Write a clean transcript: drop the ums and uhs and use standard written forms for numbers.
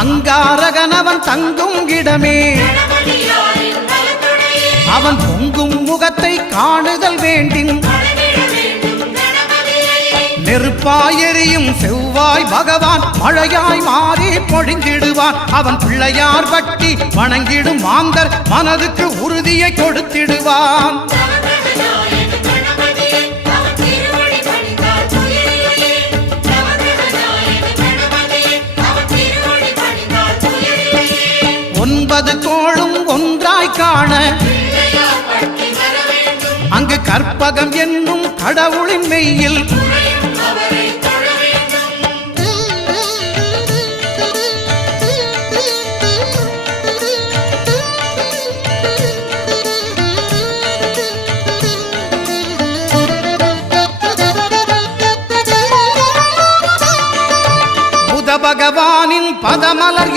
அங்காரகனவன் தங்கும் இடமே அவன் பொங்கும் முகத்தை காணுதல் வேண்டின் நெருப்பாய் எரியும் செவ்வாய் பகவான் மழையாய் மாறி பொழிந்திடுவான் அவன் பிள்ளையார் பட்டி வணங்கிடும் மாந்தர் மனதுக்கு உறுதியை கொடுத்திடுவான் ஒன்பது கோளும் ஒன்றாய் காண அங்கு கற்பகம் என்னும் கடவுளின் மெய்யில் புத பகவானின் பதமலர்